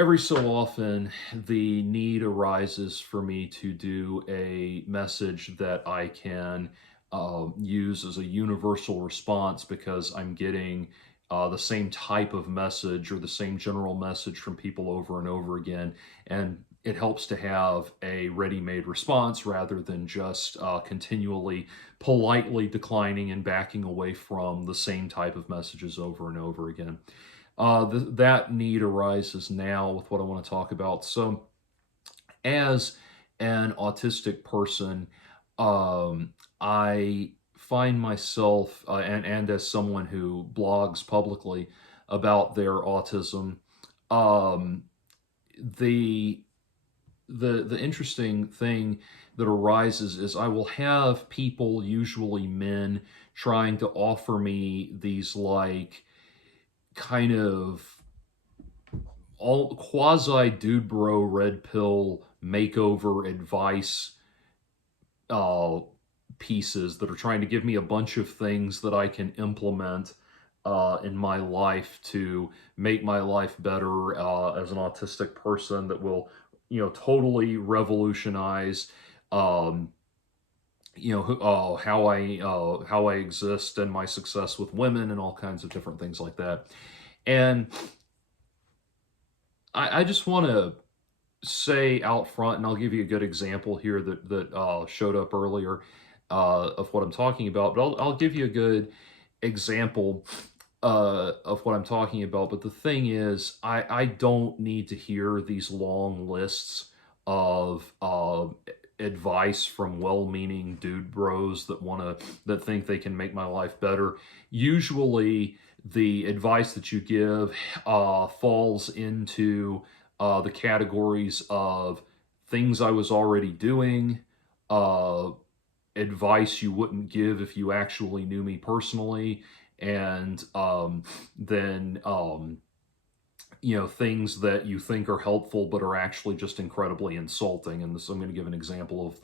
every so often the need arises for me to do a message that I can use as a universal response because I'm getting the same type of message or the same general message from people over and over again. And it helps to have a ready-made response rather than just continually politely declining and backing away from the same type of messages over and over again. That need arises now with what I want to talk about. So, as an autistic person, I find myself, and as someone who blogs publicly about their autism, um, the the interesting thing that arises is I will have people, usually men, trying to offer me these like kind of all quasi dude bro red pill makeover advice uh, pieces that are trying to give me a bunch of things that I can implement in my life to make my life better as an autistic person that will, totally revolutionize, um, how I exist and my success with women and all kinds of different things like that. And I just want to say out front, and I'll give you a good example here that showed up earlier of what I'm talking about. But I'll give you a good example of what I'm talking about. But the thing is, I don't need to hear these long lists of advice from well-meaning dude bros that think they can make my life better. Usually, the advice that you give falls into the categories of things I was already doing, uh, advice you wouldn't give if you actually knew me personally, and then things that you think are helpful but are actually just incredibly insulting. And this, I'm going to give an example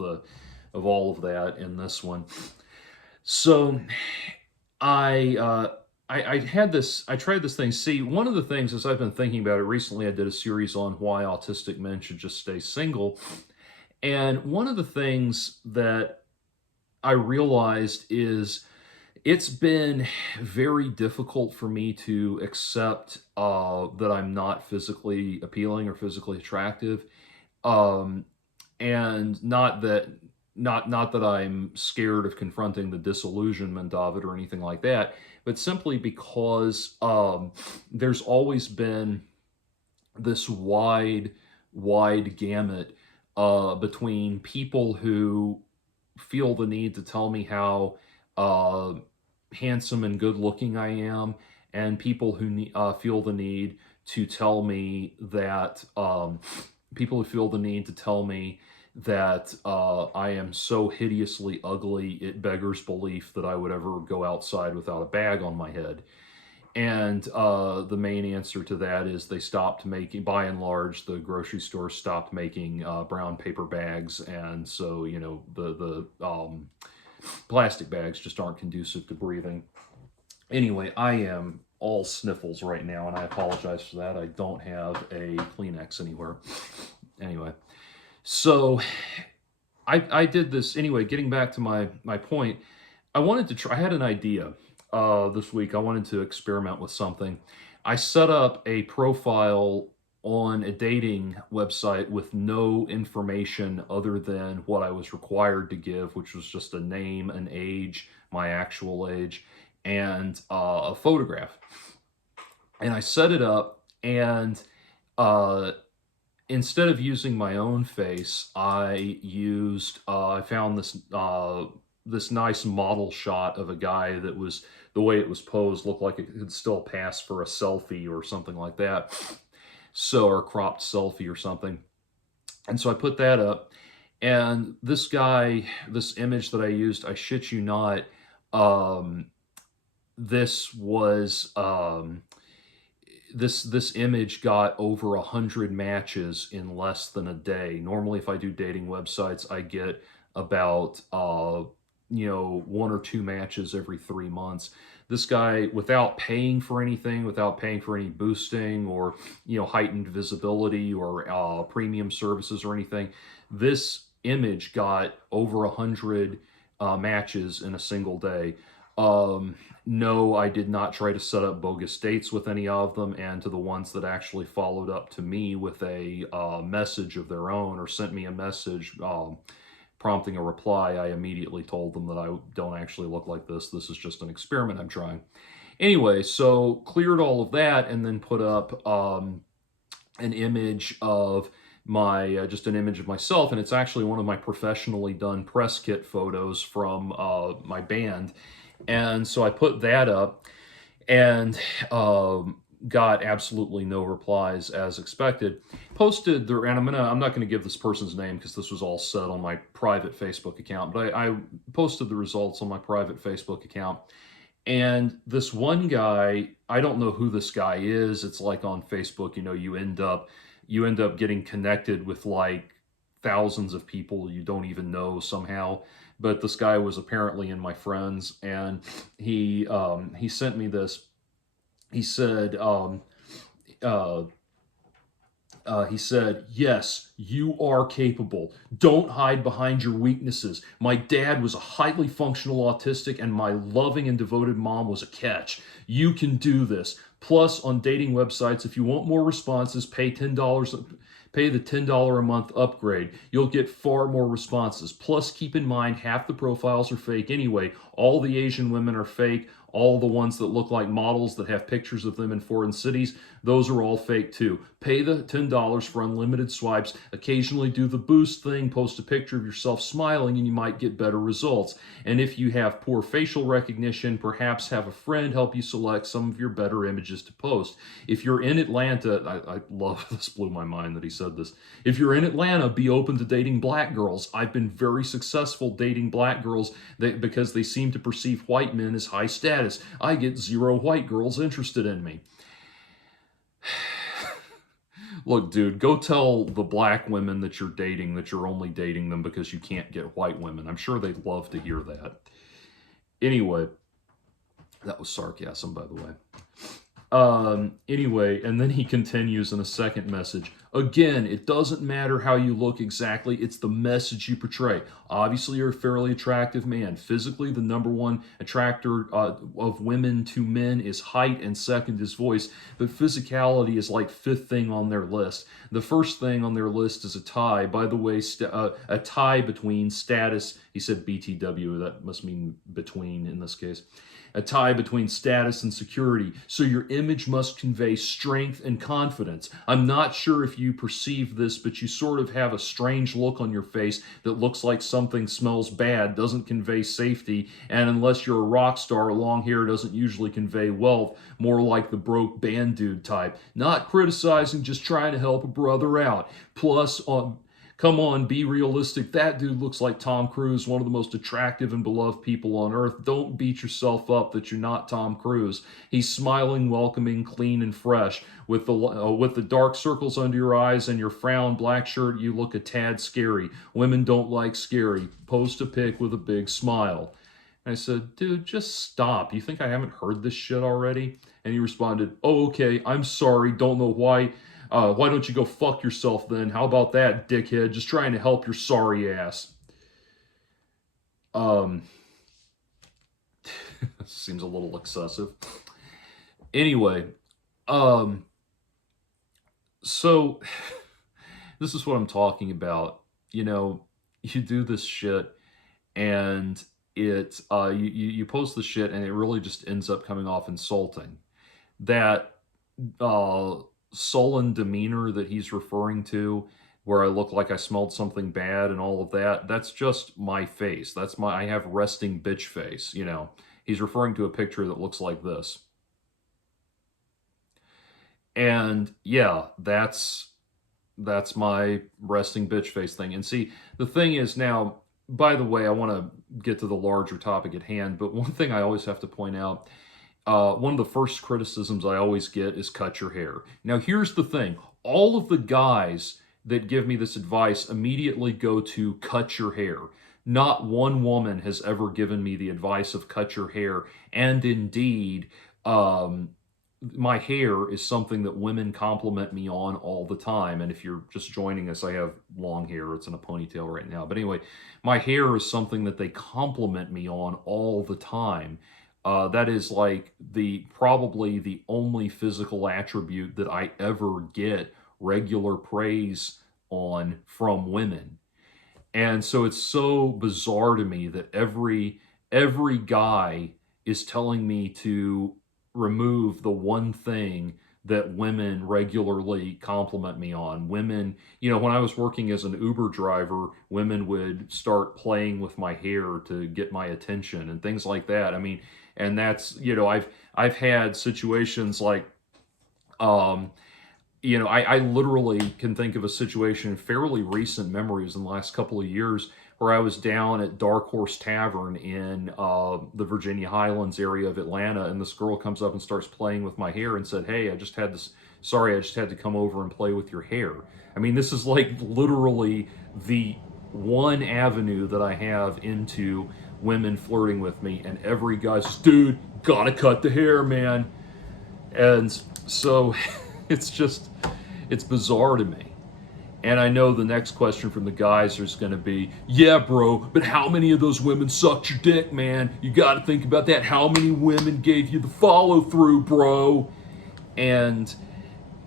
of all of that in this one. So I I had this. I tried this thing. See, one of the things as I've been thinking about it recently, I did a series on why autistic men should just stay single, and one of the things that I realized is it's been very difficult for me to accept that I'm not physically appealing or physically attractive, um, and not that I'm scared of confronting the disillusionment of it or anything like that, but simply because there's always been this wide gamut between people who feel the need to tell me how uh, handsome and good looking I am, and people who feel the need to tell me that people who feel the need to tell me that I am so hideously ugly it beggars belief that I would ever go outside without a bag on my head. And the main answer to that is they stopped making, by and large, the grocery store stopped making brown paper bags, and so the plastic bags just aren't conducive to breathing. Anyway, I am all sniffles right now, and I apologize for that. I don't have a Kleenex anywhere. Anyway, so I did this anyway. Getting back to my point, I wanted to try. I had an idea this week. I wanted to experiment with something. I set up a profile on a dating website with no information other than what I was required to give, which was just a name, an age, my actual age, and a photograph. And I set it up, and uh, instead of using my own face, I found this nice model shot of a guy that was, the way it was posed looked like it could still pass for a selfie or something like that. So, or a cropped selfie or something. And so I put that up, and this guy, this image that I used, I shit you not, um, this was this image got over 100 matches in less than a day. Normally, if I do dating websites, I get about one or two matches every 3 months. This guy, without paying for anything, without paying for any boosting or, heightened visibility or premium services or anything, this image got over 100 matches in a single day. No, I did not try to set up bogus dates with any of them, and to the ones that actually followed up to me with a message of their own or sent me a message prompting a reply, I immediately told them that I don't actually look like this. This is just an experiment I'm trying. Anyway, so cleared all of that and then put up an image of just an image of myself, and it's actually one of my professionally done press kit photos from my band. And so I put that up and got absolutely no replies as expected. Posted the, and I'm not going to give this person's name because this was all set on my private Facebook account, but I posted the results on my private Facebook account. And this one guy, I don't know who this guy is. It's like on Facebook, you end up getting connected with like thousands of people you don't even know somehow. But this guy was apparently in my friends, and he sent me this. He said, yes, you are capable. Don't hide behind your weaknesses. My dad was a highly functional autistic, and my loving and devoted mom was a catch. You can do this. Plus, on dating websites, if you want more responses, pay the $10 a month upgrade. You'll get far more responses. Plus, keep in mind, half the profiles are fake anyway. All the Asian women are fake. All the ones that look like models that have pictures of them in foreign cities, those are all fake too. Pay the $10 for unlimited swipes. Occasionally do the boost thing, post a picture of yourself smiling, and you might get better results. And if you have poor facial recognition, perhaps have a friend help you select some of your better images to post. If you're in Atlanta, I love this, blew my mind that he said this. If you're in Atlanta, be open to dating black girls. I've been very successful dating black girls because they seem to perceive white men as high status. I get 0 white girls interested in me. Look, dude, go tell the black women that you're dating that you're only dating them because you can't get white women. I'm sure they'd love to hear that. Anyway, that was sarcasm, by the way. Anyway, and then he continues in a second message. Again, it doesn't matter how you look exactly, it's the message you portray. Obviously, you're a fairly attractive man. Physically, the number one attractor of women to men is height, and second is voice. But physicality is like 5th thing on their list. The first thing on their list is a tie. By the way, a tie between status, he said BTW, that must mean between in this case. A tie between status and security. So your image must convey strength and confidence. I'm not sure if you perceive this, but you sort of have a strange look on your face that looks like something smells bad, doesn't convey safety, and unless you're a rock star, long hair doesn't usually convey wealth, more like the broke band dude type. Not criticizing, just trying to help a brother out. Plus, come on, be realistic. That dude looks like Tom Cruise, one of the most attractive and beloved people on earth. Don't beat yourself up that you're not Tom Cruise. He's smiling, welcoming, clean, and fresh. With the dark circles under your eyes and your frown black shirt, you look a tad scary. Women don't like scary. Post a pic with a big smile. And I said, dude, just stop. You think I haven't heard this shit already? And he responded, oh, okay, I'm sorry, don't know why. Why don't you go fuck yourself then? How about that, dickhead? Just trying to help your sorry ass. Seems a little excessive. Anyway, so this is what I'm talking about. You do this shit and it you post the shit and it really just ends up coming off insulting. That sullen demeanor that he's referring to, where I look like I smelled something bad and all of that, that's just my face. I have resting bitch face, He's referring to a picture that looks like this. And yeah, that's my resting bitch face thing. And see, the thing is now, by the way, I want to get to the larger topic at hand, but one thing I always have to point out, one of the first criticisms I always get is cut your hair. Now, here's the thing. All of the guys that give me this advice immediately go to cut your hair. Not one woman has ever given me the advice of cut your hair. And indeed, um, my hair is something that women compliment me on all the time. And if you're just joining us, I have long hair. It's in a ponytail right now. But anyway, my hair is something that they compliment me on all the time. That is like probably the only physical attribute that I ever get regular praise on from women. And so it's so bizarre to me that every guy is telling me to remove the one thing that women regularly compliment me on. Women, when I was working as an Uber driver, women would start playing with my hair to get my attention and things like that. I mean, and that's, I've had situations like, I literally can think of a situation, fairly recent memories in the last couple of years, where I was down at Dark Horse Tavern in the Virginia Highlands area of Atlanta, and this girl comes up and starts playing with my hair and said, "Hey, I just had to come over and play with your hair." I mean, this is like literally the one avenue that I have into women flirting with me, and every guy says, "Dude, gotta cut the hair, man." And so it's bizarre to me. And I know the next question from the guys is going to be, "Yeah, bro, but how many of those women sucked your dick, man? You got to think about that. How many women gave you the follow through, bro?" And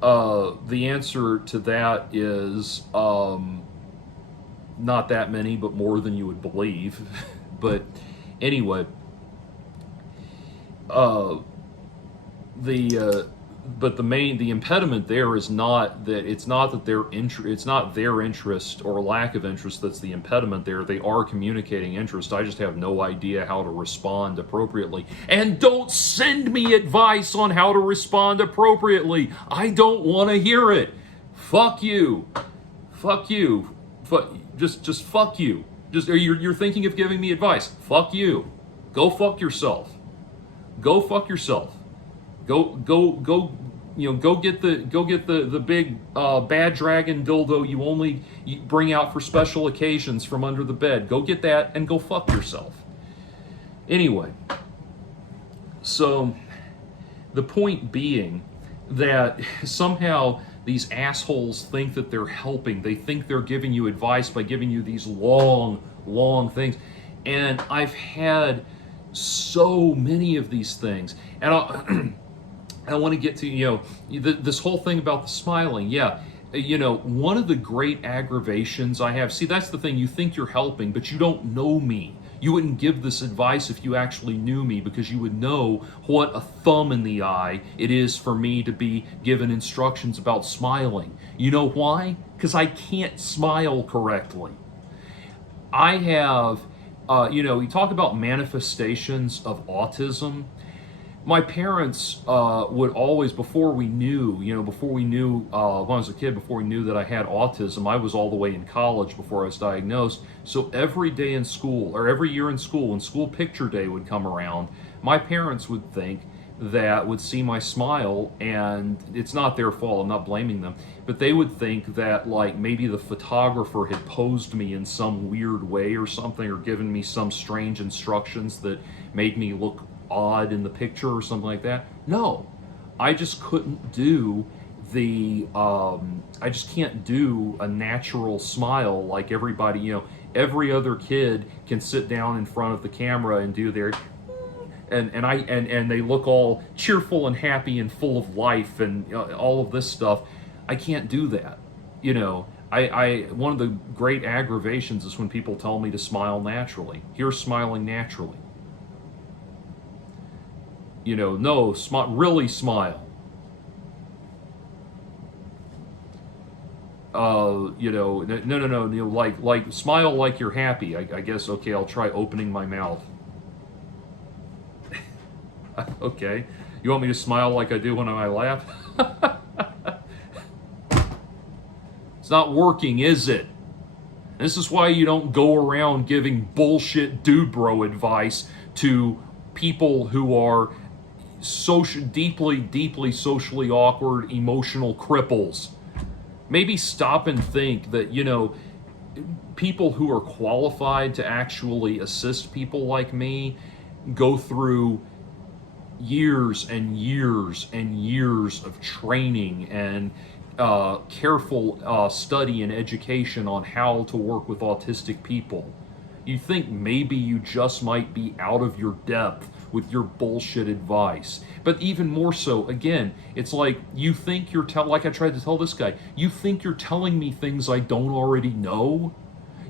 the answer to that is not that many, but more than you would believe. But anyway, the impediment there is not that it's not their interest or lack of interest that's the impediment there. They are communicating interest. I just have no idea how to respond appropriately. And don't send me advice on how to respond appropriately. I don't want to hear it. Fuck you. Fuck you. Just fuck you. You're thinking of giving me advice. Fuck you. Go fuck yourself. Go fuck yourself. Go get the big bad dragon dildo you bring out for special occasions from under the bed. Go get that and go fuck yourself. Anyway, so the point being that somehow these assholes think that they're helping. They think they're giving you advice by giving you these long things. And I've had so many of these things. And I want to get to, this whole thing about the smiling. Yeah, one of the great aggravations I have, see, that's the thing, you think you're helping, but you don't know me. You wouldn't give this advice if you actually knew me, because you would know what a thumb in the eye it is for me to be given instructions about smiling. You know why? Because I can't smile correctly. I have, you talk about manifestations of autism. My parents would always, before we knew, when I was a kid, before we knew that I had autism, I was all the way in college before I was diagnosed. So every day in school, or every year in school, when school picture day would come around, my parents would see my smile, and it's not their fault, I'm not blaming them, but they would think that like maybe the photographer had posed me in some weird way or something, or given me some strange instructions that made me look odd in the picture or something like that. No, I just couldn't do I just can't do a natural smile like everybody. Every other kid can sit down in front of the camera and do their and they look all cheerful and happy and full of life and all of this stuff. I can't do that. I one of the great aggravations is when people tell me to smile naturally. Here's smiling naturally. No, really smile. No, like smile like you're happy. I guess, okay, I'll try opening my mouth. Okay, you want me to smile like I do when I laugh? It's not working, is it? This is why you don't go around giving bullshit dude bro advice to people who are deeply socially awkward, emotional cripples. Maybe stop and think that, people who are qualified to actually assist people like me go through years and years and years of training and careful study and education on how to work with autistic people. You think maybe you just might be out of your depth with your bullshit advice. But even more so, again, it's like you think like I tried to tell this guy, you think you're telling me things I don't already know?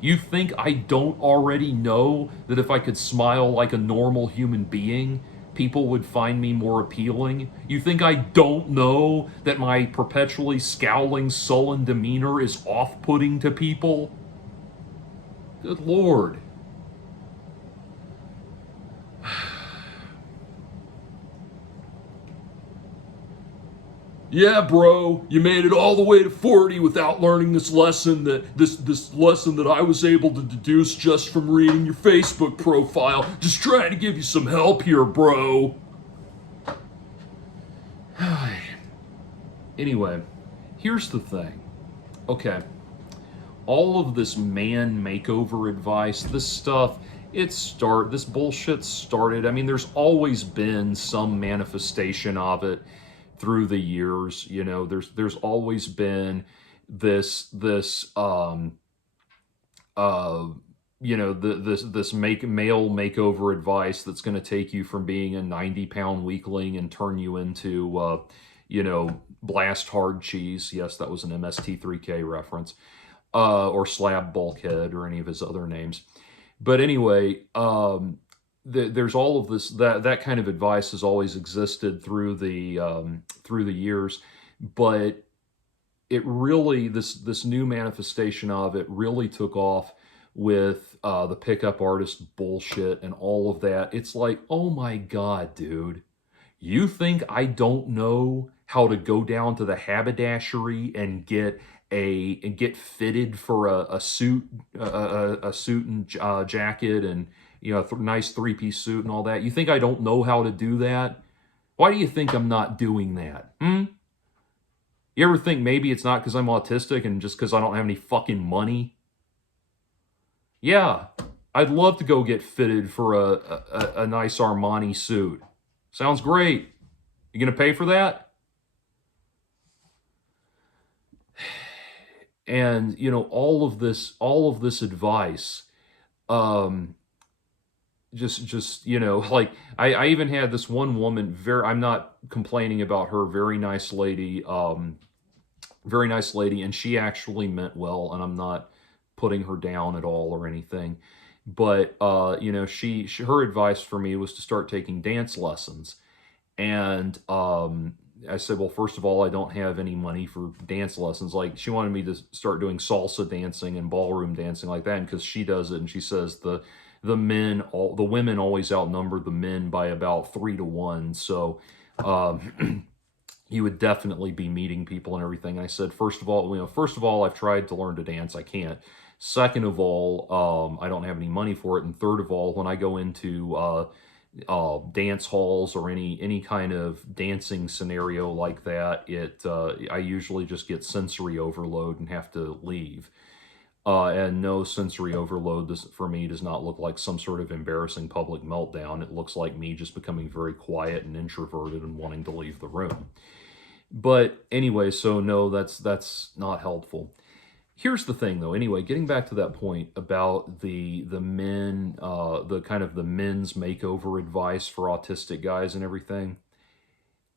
You think I don't already know that if I could smile like a normal human being, people would find me more appealing? You think I don't know that my perpetually scowling, sullen demeanor is off putting to people? Good Lord. Yeah, bro, you made it all the way to 40 without learning this lesson this lesson that I was able to deduce just from reading your Facebook profile. Just trying to give you some help here, bro. Anyway, here's the thing. Okay, all of this man makeover advice, this stuff, this bullshit started. I mean, there's always been some manifestation of it through the years. You know, there's always been this uh this male makeover advice that's going to take you from being a 90-pound weakling and turn you into blast hard cheese. Yes, that was an MST3K reference. Or slab bulkhead or any of his other names. But anyway, there's all of this, that kind of advice has always existed through the years, but it really, this new manifestation of it really took off with the pickup artist bullshit and all of that. It's like, oh my God, dude, you think I don't know how to go down to the haberdashery and get fitted for a suit, a suit and jacket, and nice three-piece suit and all that? You think I don't know how to do that? Why do you think I'm not doing that? You ever think maybe it's not because I'm autistic and just because I don't have any fucking money? Yeah, I'd love to go get fitted for a nice Armani suit. Sounds great. You gonna pay for that? And all of this advice, um, just like I even had this one woman. I'm not complaining about her. Very nice lady, and she actually meant well, and I'm not putting her down at all or anything. But her advice for me was to start taking dance lessons. And I said, well, first of all, I don't have any money for dance lessons. Like, she wanted me to start doing salsa dancing and ballroom dancing like that, because she does it, and she says the women always outnumber the men by about 3 to 1. So you would definitely be meeting people and everything. And I said, first of all, I've tried to learn to dance. I can't. Second of all, I don't have any money for it. And third of all, when I go into dance halls or any kind of dancing scenario like that, I usually just get sensory overload and have to leave. And no, sensory overload for me does not look like some sort of embarrassing public meltdown. It looks like me just becoming very quiet and introverted and wanting to leave the room. But anyway, so no, that's not helpful. Here's the thing, though. Anyway, getting back to that point about the men, the kind of the men's makeover advice for autistic guys and everything.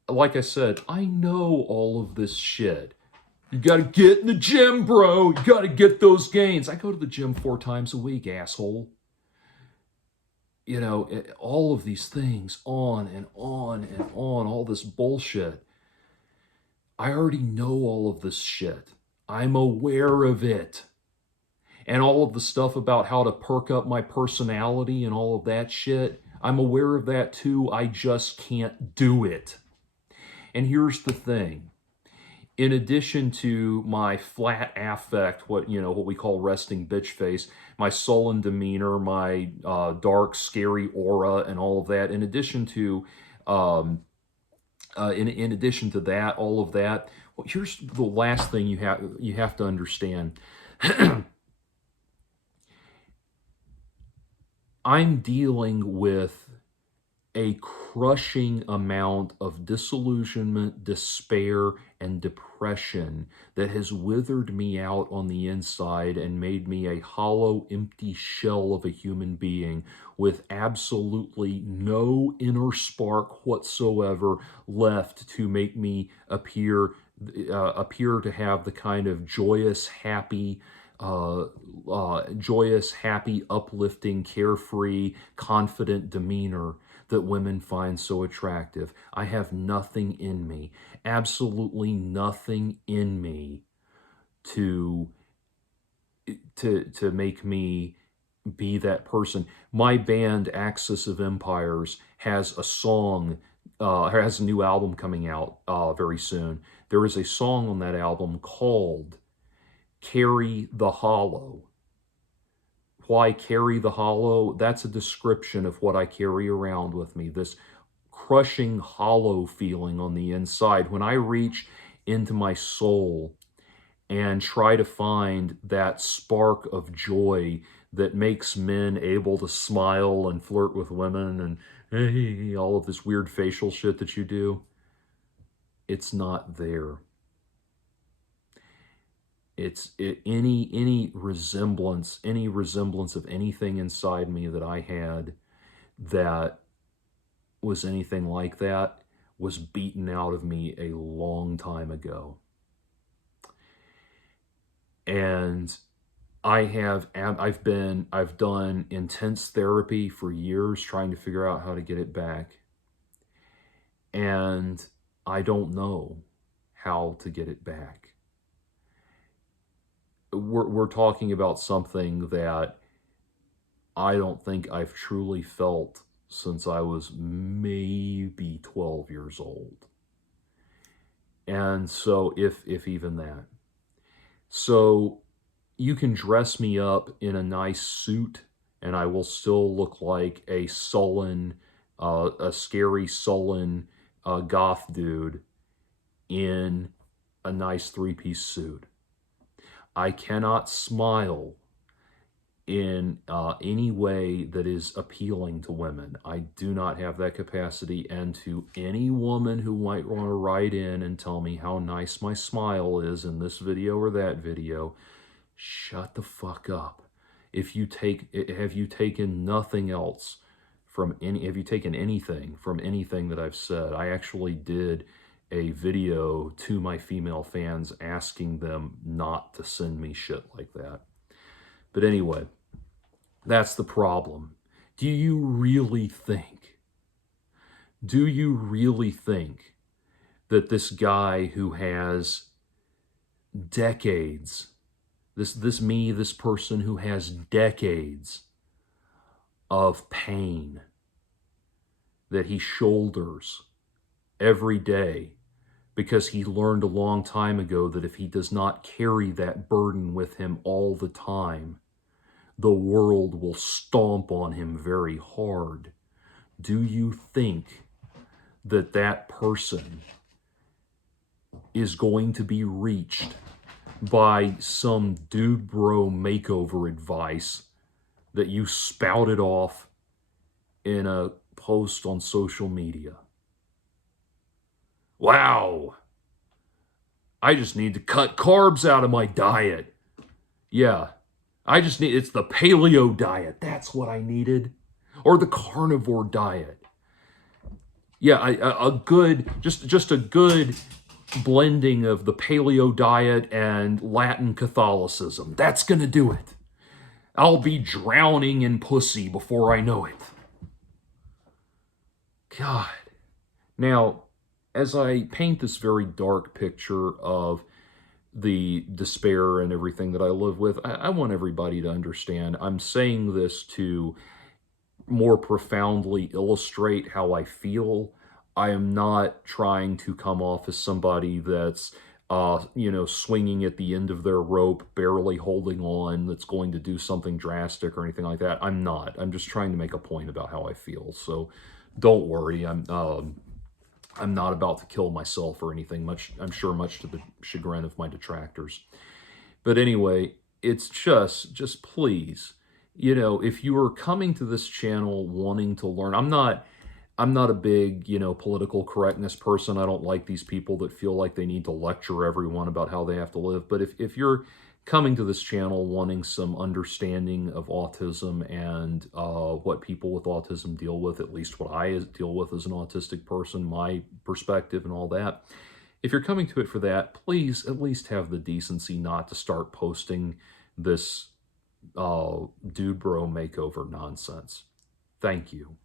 Like I said, I know all of this shit. You got to get in the gym, bro. You got to get those gains. I go to the gym 4 times a week, asshole. All of these things, on and on and on, all this bullshit. I already know all of this shit. I'm aware of it. And all of the stuff about how to perk up my personality and all of that shit, I'm aware of that too. I just can't do it. And here's the thing. In addition to my flat affect, what we call resting bitch face, my sullen demeanor, my dark, scary aura, and all of that, in addition to that, all of that, well, here's the last thing you have to understand. I'm dealing with a crushing amount of disillusionment, despair, and depression that has withered me out on the inside and made me a hollow, empty shell of a human being with absolutely no inner spark whatsoever left to make me appear to have the kind of joyous, happy, uplifting, carefree, confident demeanor that women find so attractive. I have nothing in me, absolutely nothing in me to to make me be that person. My band Axis of Empires has a song, has a new album coming out very soon. There is a song on that album called Carry the Hollow. Why carry the hollow? That's a description of what I carry around with me, this crushing hollow feeling on the inside. When I reach into my soul and try to find that spark of joy that makes men able to smile and flirt with women and hey, all of this weird facial shit that you do, it's not there. Any resemblance of anything inside me that I had that was anything like that was beaten out of me a long time ago. And I've done intense therapy for years trying to figure out how to get it back. And I don't know how to get it back. We're talking about something that I don't think I've truly felt since I was maybe 12 years old. And so if even that. So you can dress me up in a nice suit and I will still look like a sullen, a scary, sullen goth dude in a nice three-piece suit. I cannot smile in any way that is appealing to women. I do not have that capacity. And to any woman who might want to write in and tell me how nice my smile is in this video or that video, shut the fuck up. Have you taken nothing else from have you taken anything from anything that I've said? I actually did a video to my female fans asking them not to send me shit like that. But anyway, that's the problem. Do you really think that this guy who has decades, this person who has decades of pain that he shoulders every day because he learned a long time ago that if he does not carry that burden with him all the time, the world will stomp on him very hard. Do you think that that person is going to be reached by some dude bro makeover advice that you spouted off in a post on social media? Wow, I just need to cut carbs out of my diet. Yeah, it's the paleo diet. That's what I needed. Or the carnivore diet. Yeah, just a good blending of the paleo diet and Latin Catholicism. That's gonna do it. I'll be drowning in pussy before I know it. God. Now, as I paint this very dark picture of the despair and everything that I live with, I want everybody to understand I'm saying this to more profoundly illustrate how I feel. I am not trying to come off as somebody that's, swinging at the end of their rope, barely holding on, that's going to do something drastic or anything like that. I'm not. I'm just trying to make a point about how I feel. So don't worry. I'm not about to kill myself or anything, I'm sure much to the chagrin of my detractors. But anyway, it's just please, if you are coming to this channel wanting to learn, I'm not a big, political correctness person. I don't like these people that feel like they need to lecture everyone about how they have to live. But if you're coming to this channel wanting some understanding of autism and what people with autism deal with, at least what I deal with as an autistic person, my perspective and all that, if you're coming to it for that, please at least have the decency not to start posting this dude bro makeover nonsense. Thank you.